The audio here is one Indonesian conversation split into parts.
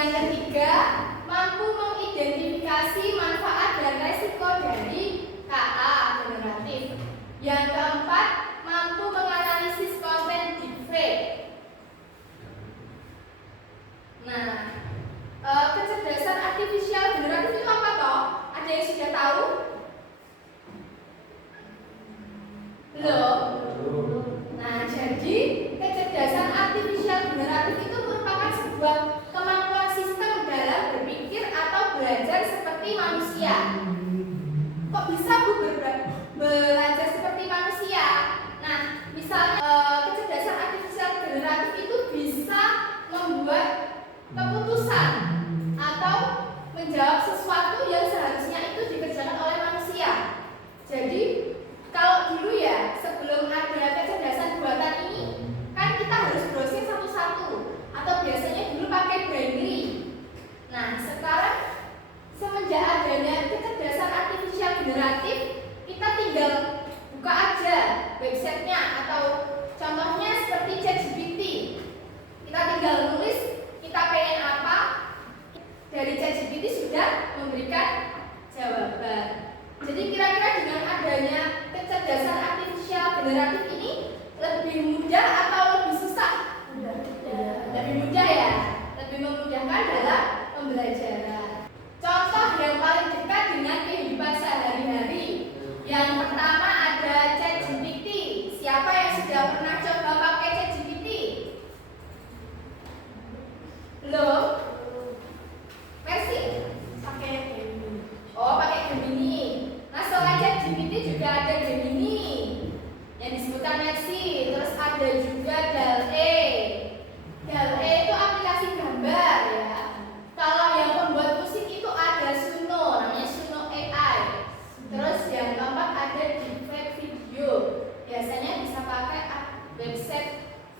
Yang ketiga, mampu mengidentifikasi manfaat dan resiko dari KA generatif. Yang keempat, mampu menganalisis konten deepfake. Nah, kecerdasan artifisial generatif itu apa toh? Ada yang sudah tahu? Belum? Nah, jadi kecerdasan artifisial generatif itu merupakan sebuah kemampuan sistem dalam berpikir atau belajar seperti manusia. Kok bisa Bu belajar seperti manusia? Nah, misalnya kecerdasan artifisial generatif itu bisa membuat keputusan atau menjawab sesuatu yang seharusnya itu dikerjakan oleh manusia. Jadi kalau dulu ya, sebelum ada kecerdasan buatan ini, kan kita harus browsing satu-satu, atau biasanya dulu pakai brainly. Nah, sekarang semenjak adanya kecerdasan artifisial generatif, kita tinggal buka aja websitenya, atau contohnya seperti ChatGPT. Kita tinggal nulis kita pengen apa, dari ChatGPT sudah memberikan jawaban. Jadi kira-kira dengan adanya kecerdasan artifisial generatif ini lebih mudah atau lebih susah? Lebih mudah ya, lebih memudahkan dalam pembelajaran. Contoh yang paling dekat dengan kehidupan sehari-hari. Yang pertama ada ChatGPT. Siapa yang sudah pernah coba pakai ChatGPT? Belum? Versi? Pakai Gemini. Oh, pakai Gemini. Nah, selain ChatGPT juga ada Gemini yang disebutkan Maxi. Terus ada juga DALL-E. DALL-E itu aplikasi gambar ya. Kalau yang pembuat musik itu ada Suno, namanya Suno AI. Terus yang keempat ada deepfake video. Biasanya bisa pakai website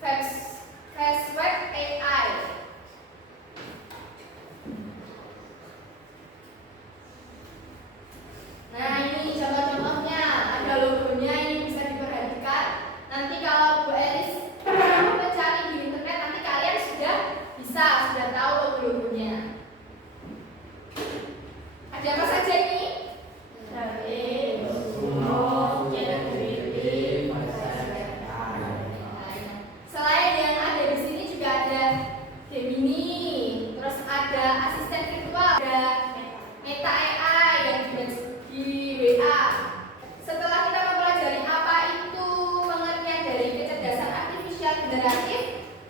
Faceweb AI. Nah, ini contoh-contohnya, ada logonya, ini bisa diperhatikan. Nanti kalau Bu Elis mencari di internet, nanti kalian sudah tahu logo-logonya. Ada apa saja ini? Selain yang ada di sini juga ada Gemini, terus ada asisten virtual, ada Meta AI yang juga di WA. Setelah kita mempelajari apa itu pengertian dari kecerdasan artifisial generatif,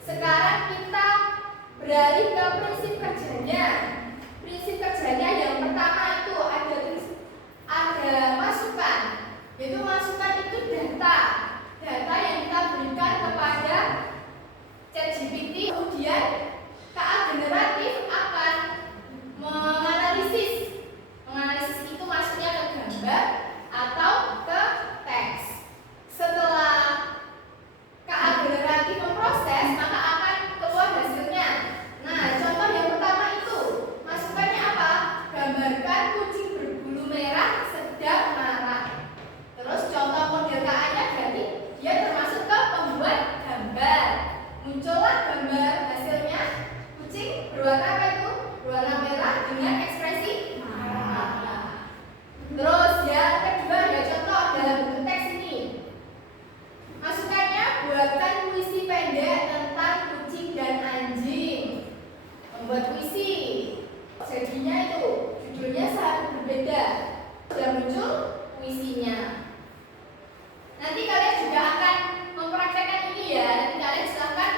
sekarang kita beralih ke prinsip kerjanya. Prinsip kerjanya yang pertama itu ada masukan. Yaitu masukan itu data yang kita berikan kepada ChatGPT. Kemudian KA generatif akan menganalisis itu maksudnya ke gambar atau ke teks. Setelah KA generatif memproses, maka akan keluar hasilnya. Nah, contoh yang pertama itu masukannya apa? Gambarkan kucing berbulu merah sedang marah. Terus contoh model KA-nya berarti dia termasuk ke pembuat gambar. Muncullah gambar hasilnya kucing berwarna apa itu? Berwarna merah dengan ekspresi marah. Terus yang kedua ada contoh dalam bentuk teks ini. Masukannya buatkan puisi pendek tentang kucing dan anjing. Membuat puisi, jadinya itu judulnya sangat berbeda. Sudah muncul puisinya. Nanti kalian juga akan mempraktekkan ini ya. Nanti kalian silahkan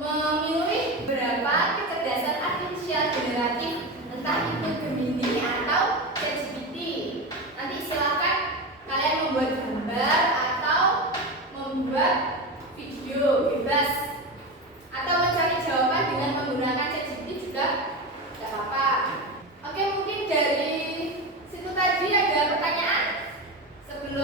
memilih berapa kecerdasan artifisial generatif, entah itu Gemini atau ChatGPT. Nanti silahkan kalian membuat gambar atau membuat video bebas, atau mencari jawaban dengan menggunakan ChatGPT juga tidak apa-apa. Oke, mungkin dari situ tadi ada pertanyaan sebelum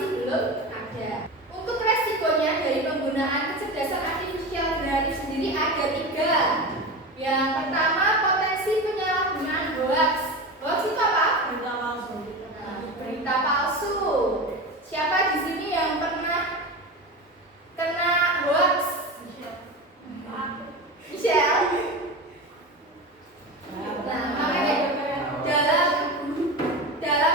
masih belum ada. Untuk resikonya dari penggunaan kecerdasan artifisial generatif sendiri ada 3. Yang pertama, potensi penyalahgunaan hoax. Hoax itu apa? Berita palsu. Berita palsu. Siapa di sini yang pernah kena hoax? Michelle. Nah, makanya dalam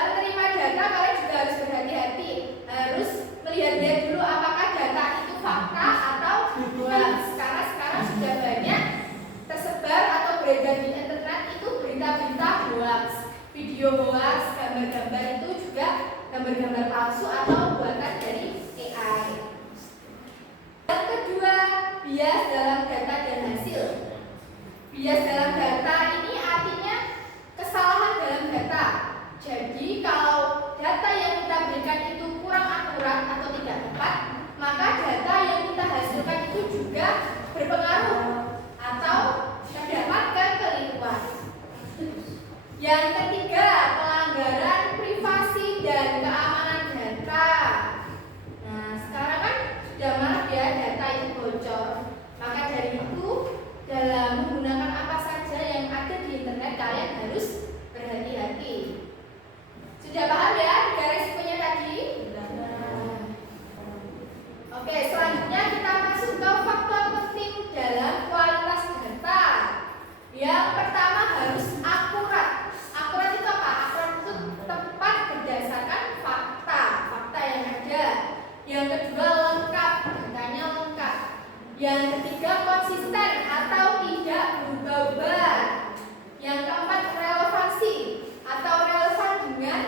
menerima data kalian juga harus berhati-hati. Harus melihat-lihat dulu apakah data itu fakta atau hoax. Karena sekarang sudah banyak tersebar atau beredar di internet itu berita-berita hoax, video hoax, gambar-gambar itu juga gambar-gambar palsu atau buatan dari AI. Yang kedua, bias dalam data dan hasil. Bias dalam data ini artinya kesalahan dalam data. Jadi kalau data yang kita berikan itu kurang akurat atau tidak tepat, maka data yang kita hasilkan itu juga berpengaruh atau terdapat kekeliruan. Yang ketiga, pelanggaran privasi dan keamanan data. Nah, sekarang kan sudah marak ya data itu bocor. Maka dari itu, dalam menggunakan apa saja yang ada di internet, kalian harus berhati-hati. Sudah paham ya 3 resikonya tadi? Oke, selanjutnya kita masuk ke faktor penting dalam kualitas data. Yang pertama harus akurat. Akurat itu apa? Akurat itu tepat berdasarkan fakta yang ada. Yang kedua lengkap, datanya lengkap. Yang ketiga konsisten atau tidak berubah-ubah. Yang keempat relevansi atau relevan dengan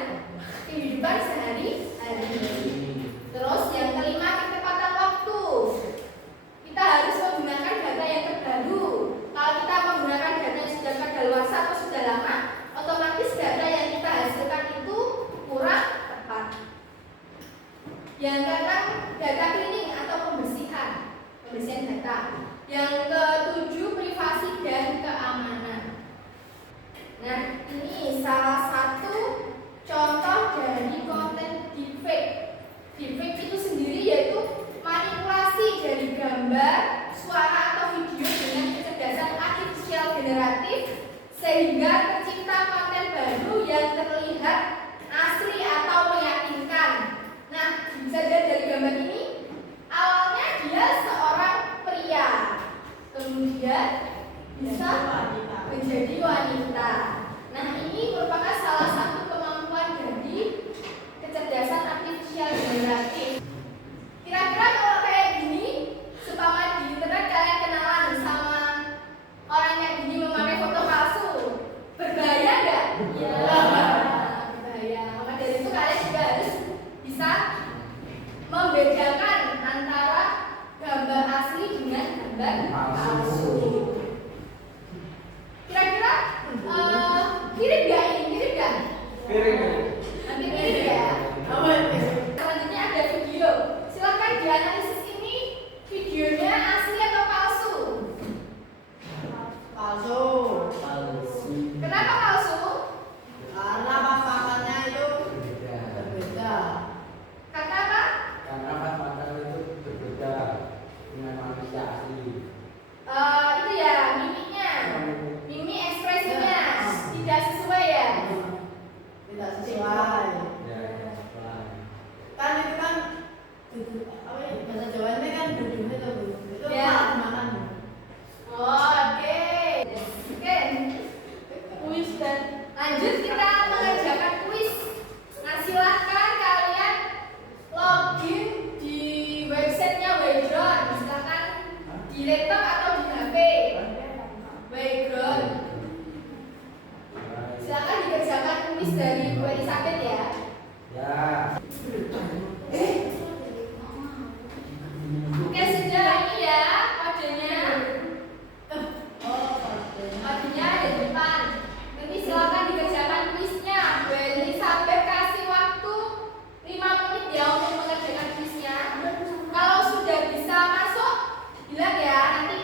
kehidupan sehari-hari. Terus yang kelima ketepatan waktu. Kita harus menggunakan data yang terbaru. Kalau kita menggunakan data yang sudah kadaluarsa atau sudah lama, otomatis data yang kita hasilkan itu kurang tepat. Yang keenam data cleaning atau pembersihan data. Yang ketujuh privasi dan keamanan. Nah, ini salah satu contoh dari konten deepfake. Deepfake itu sendiri yaitu manipulasi dari gambar, suara atau video dengan kecerdasan artifisial generatif sehingga tercipta konten baru yang terlihat asli atau meyakinkan. Nah, bisa dilihat dari gambar ini, awalnya dia seorang pria, kemudian bisa menjadi wanita. Nah, ini merupakan salah satu kemampuan dari kecerdasan artifisial generatif. Kira-kira kalau kayak gini, supaya di internet kalian kenalan sama orang yang gini memakai foto palsu, berbahaya nggak? Iya. Berbahaya. Maka dari itu kalian juga harus bisa membedakan antara gambar asli dengan gambar palsu. Kira-kira kirim nggak ini? Kirim nggak? Kirim. Nanti kirim ya. Selanjutnya ada video. Silakan dianalisis ini videonya asli atau palsu. Palsu. Kenapa palsu? Karena patokannya itu berbeda. Karena apa? Karena patokan itu berbeda dengan manusia asli. Itu ya mimiknya, mimik ekspresinya tidak sesuai ya. Tidak sesuai. Ya, sesuai. Kan itu kan apa ya, bahasa Jawa ini kan duduk itu Bu. Itu Ya. makan. Oke. Kuis dan lanjut kita mengerjakan kuis. Nah, silahkan kalian login di websitenya Wayground. Silahkan di laptop atau di HP. Wayground. Silahkan dikerjakan kuis dari Bu Elizabeth ya. Ya. Oke, sudah ini ya kodenya. Oh, Kodenya ada di depan. Nanti silakan dikerjakan kuisnya. Bu Elizabeth kasih waktu 5 menit ya untuk mengerjakan kuisnya. Kalau sudah bisa masuk, bilang ya, nanti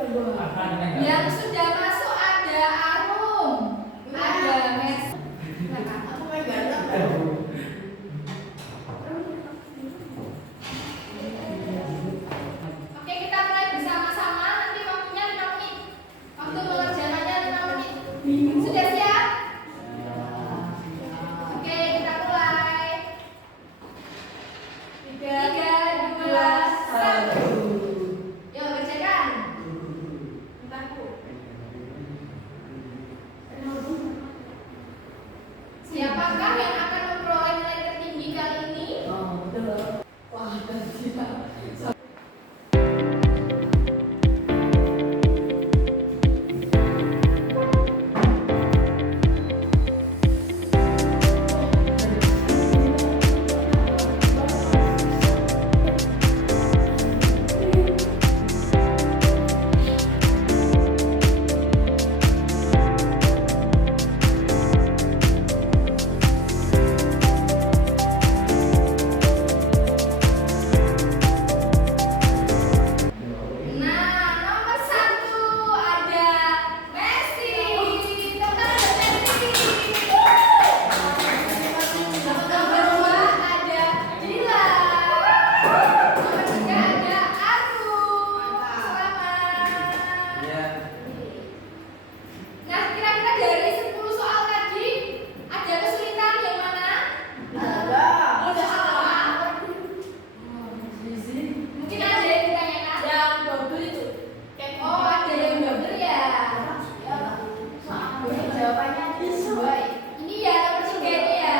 Yang sudah masuk ada Arum, ada Mes. Aku main ganteng. Oke, kita mulai bersama-sama. Nanti waktunya 5 menit. Waktu pengerjaannya 5 menit. Sudah siap? Oke, kita mulai. 3, 2, 1. Yuk, kerjakan. Entahku. Siapakah yang akan memperoleh nilai tertinggi kali ini? Wah, siap. Nah, nomor 1 ada Messi. Tepuk tangan untuk Messi. Nomor 2 ada Dilan. Nomor 3 ada Arum. Selamat. Ya. Nah, kira-kira dari 10 soal tadi ada kesulitan yang mana? Ada. Soal apa? Mungkin ada yang ditanyakan. Yang double itu. Oh, ada yang double ya. Jawabannya dua. Ini ya nomor 3 ini ya.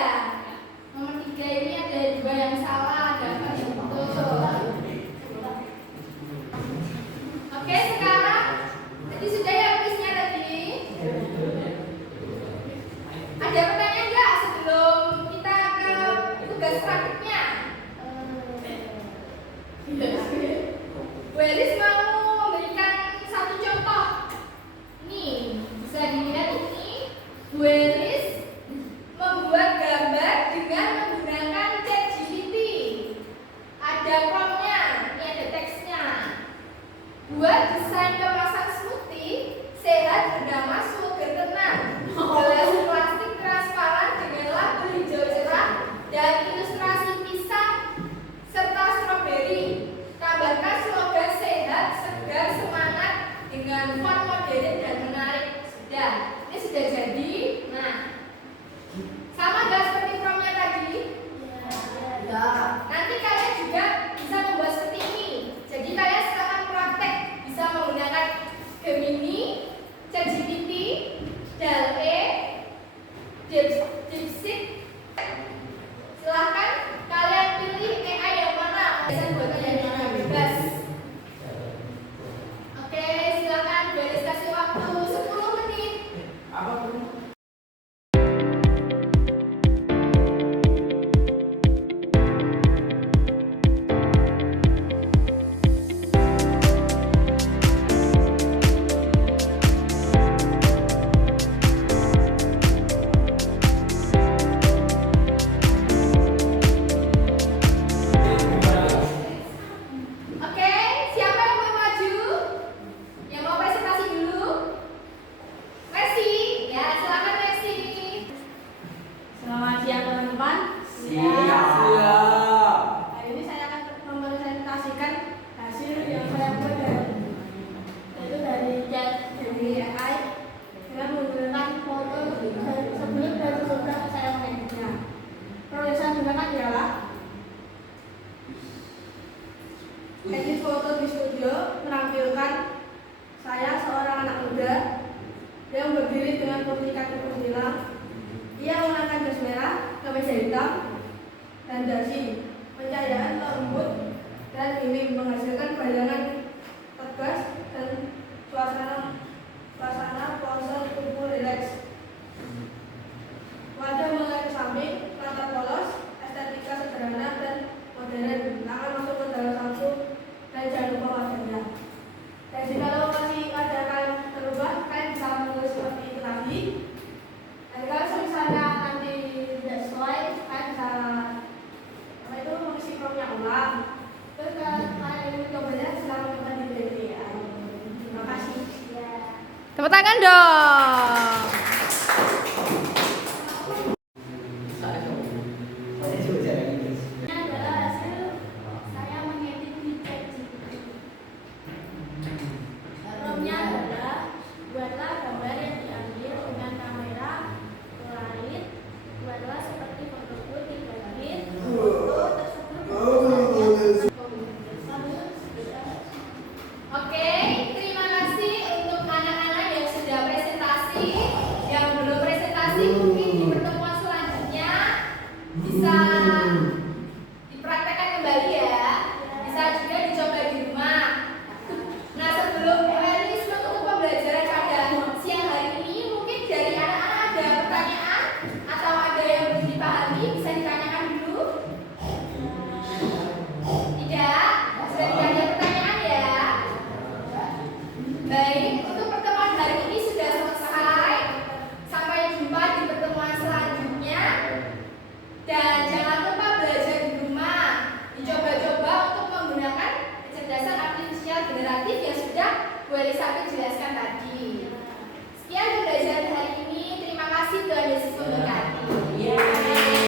Nomor 3 ini ada 2 yang salah, ada 4 yang betul. Oke, sekarang tadi sudah ya kuisnya tadi. Ada pertanyaan nggak sebelum kita ke tugas praktiknya? Bu Elis mau memberikan satu contoh. Nih, bisa dilihat ini. Bu Elis membuat gambar dengan menggunakan ChatGPT. Ada promptnya, ini ada teksnya. Buat desain kemasan smoothie sehat bernama Sugar Tenang. Gelas plastik transparan dengan label hijau cerah dan ilustrasi pisang serta stroberi. Tambahkan slogan sehat, segar, semangat dengan font modern dan menarik. Sudah, ini sudah jadi. Nah, sama nggak seperti promptnya tadi? Ya. Nanti kalian juga bisa membuat seperti ini. Jadi kalian silakan praktek bisa menggunakan Gemini, ChatGPT, DALL-E, DeepSeek. Silahkan kalian pilih AI yang mana. Biasa buat kalian yang mana bebas. Oke, silakan boleh kasih waktu 10 menit. Apa tuh? Oke, siapa yang mau maju? Yang mau presentasi dulu? Messi, ya silakan Messi. Selamat siang teman-teman. Siap. Hari ini saya akan mempresentasikan hasil yang saya buat yaitu dari AI dengan menggunakan foto sebelum dan sesudah saya mengeditnya. Proses yang digunakan ialah edit foto di studio menampilkan saya seorang anak muda yang berdiri dengan kursi kaki bersilang. Ia mengenakan jas merah, kemeja hitam, dan dasi. Pencahayaan lembut dan ini menghasilkan bayangan tegas dan suasana pose tubuh rileks. Wajah mengarah ke samping, mata polos, estetika sederhana dan modern. Tangan masuk ke dalam saku dan jangan lupa wajahnya. Jadi kalau masih ada kalian terubah, kalian bisa menulis seperti itu lagi. Dan kalau misalnya nanti tidak sesuai, kalian bisa mengisi promnya ulang. Terus kalian ingin mencobanya, silahkan coba di DPI. Tepuk tangan dong. Saya coba cara Inggris. Ini adalah hasil saya mengedit di ChatGPT. Promptnya adalah buatlah gambar yang diambil dengan kamera Polaroid. Buatlah seperti fotoku 3 menit. Foto tersebut Oke, terima kasih untuk anak-anak yang sudah presentasi. Yang belum presentasi mungkin di pertemuan selanjutnya bisa dipraktekkan kembali ya. Bisa juga dicoba di rumah. Nah, sebelum menulis untuk pembelajaran pada siang hari ini, mungkin dari anak-anak ada pertanyaan atau ada yang belum dipahami, bisa ditanyakan dulu. Tidak? Sudah tidak ada pertanyaan ya? Baik.